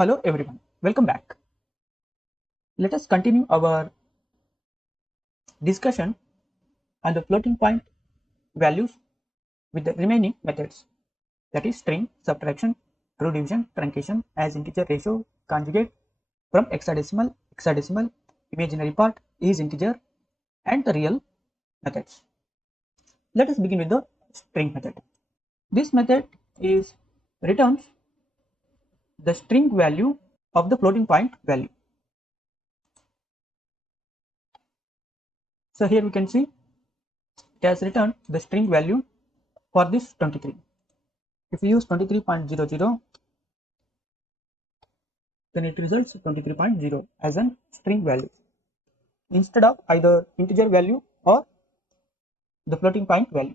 Hello everyone, welcome back. Let us continue our discussion on the floating point values with the remaining methods, that is string, subtraction, true division, truncation, as integer, ratio, conjugate, from hexadecimal, imaginary part, is integer, and the real methods. Let us begin with the string method. This method is returns the string value of the floating point value. So here we can see it has returned the string value for this 23. If we use 23.00, then it results 23.0 as an string value instead of either integer value or the floating point value.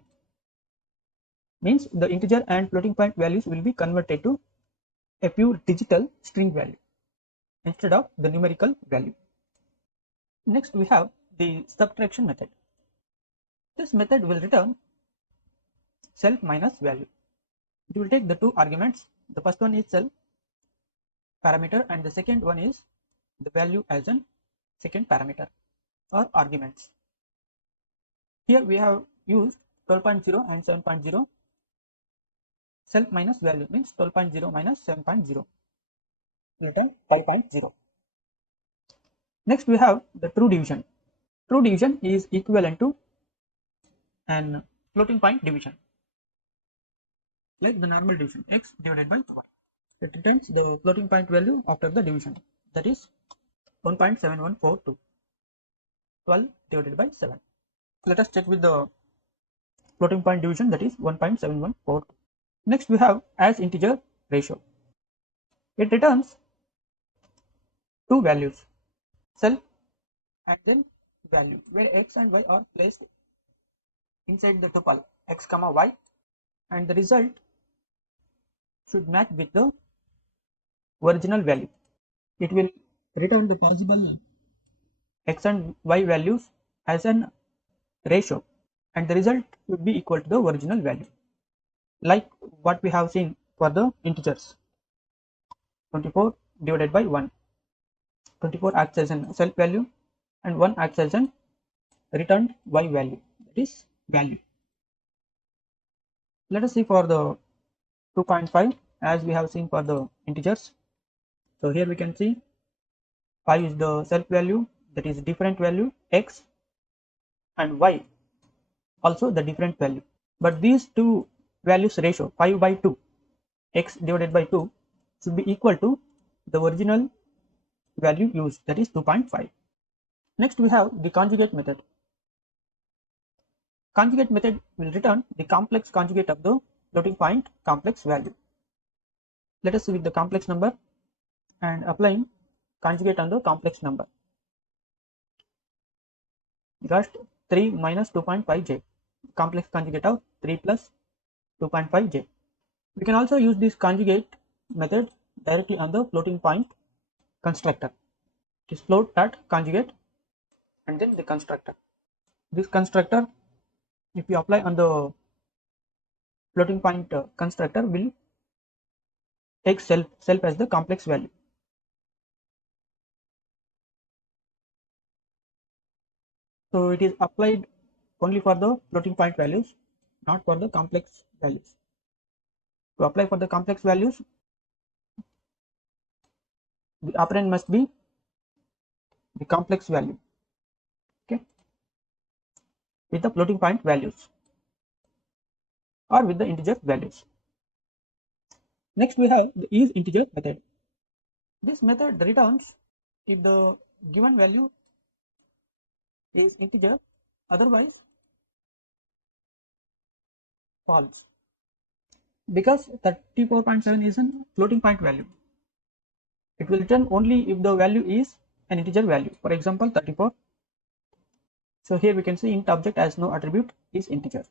Means the integer and floating point values will be converted to a pure digital string value instead of the numerical value. Next we have the subtraction method. This method will return self minus value. It will take the two arguments. The first one is self parameter and the second one is the value as an second parameter or arguments. Here we have used 12.0 and 7.0. Self minus value means 12.0 minus 7.0, return 5.0. Next we have the true division. True division is equivalent to an floating point division, like the normal division, x divided by y. It returns the floating point value after the division, that is 1.7142, 12 divided by 7. Let us check with the floating point division, that is 1.7142. Next we have as integer ratio. It returns two values, self and then value, where x and y are placed inside the tuple x comma y, and the result should match with the original value. It will return the possible x and y values as an ratio, and the result would be equal to the original value, like what we have seen for the integers. 24 divided by 1. 24 acts as an self value and 1 acts as an returned y value, that is value. Let us see for the 2.5 as we have seen for the integers. So here we can see 5 is the self value, that is different value x, and y also the different value, but these two values ratio 5 by 2, x divided by 2, should be equal to the original value used, that is 2.5. Next we have the conjugate method. Conjugate method will return the complex conjugate of the floating point complex value. Let us see with the complex number and applying conjugate on the complex number. Just 3 minus 2.5j, complex conjugate of 3 plus 2.5j. We can also use this conjugate method directly on the floating point constructor. It is float at conjugate and then the constructor. This constructor, if you apply on the floating point constructor, will take self as the complex value. So it is applied only for the floating point values, not for the complex values. To apply for the complex values, the operand must be the complex value, okay, with the floating point values or with the integer values. Next we have the is integer method. This method returns if the given value is integer, otherwise false, because 34.7 is a floating point value. It will return only if the value is an integer value, for example 34. So here we can see int object has no attribute is integer.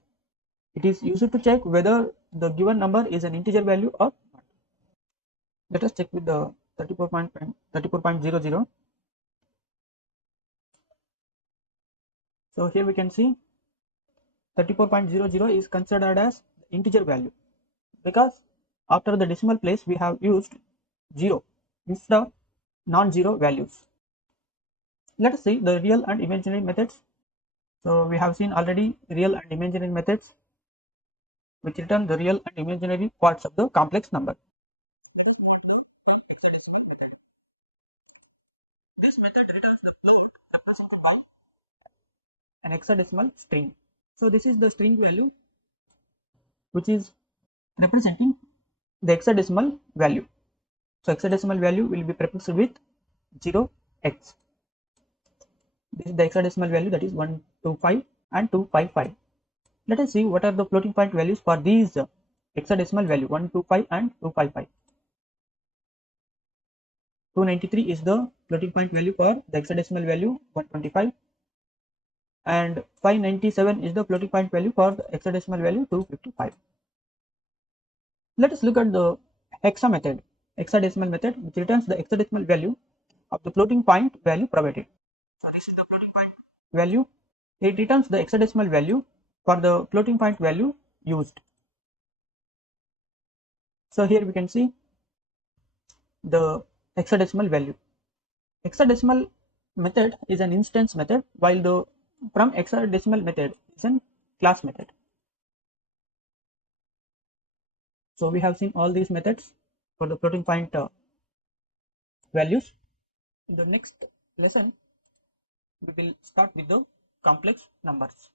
It is used to check whether the given number is an integer value or not. Let us check with the 34.00. So here we can see 34.00 is considered as integer value, because after the decimal place we have used 0, instead of non-zero values. Let us see the real and imaginary methods. So we have seen already real and imaginary methods which return the real and imaginary parts of the complex number. Let us move on to the hexadecimal method. This method returns the float represented by an hexadecimal string. So this is the string value which is representing the hexadecimal value. So hexadecimal value will be prefixed with 0x. This is the hexadecimal value, that is 125 and 255. Let us see what are the floating point values for these hexadecimal value 125 and 255. 293 is the floating point value for the hexadecimal value 125, and 597 is the floating point value for the hexadecimal value 255. Let us look at the hexadecimal method, which returns the hexadecimal value of the floating point value provided. So this is the floating point value. It returns the hexadecimal value for the floating point value used. So here we can see the hexadecimal value. Hexadecimal method is an instance method, while the from hexadecimal method is a class method. So we have seen all these methods for the floating point values. In the next lesson, we will start with the complex numbers.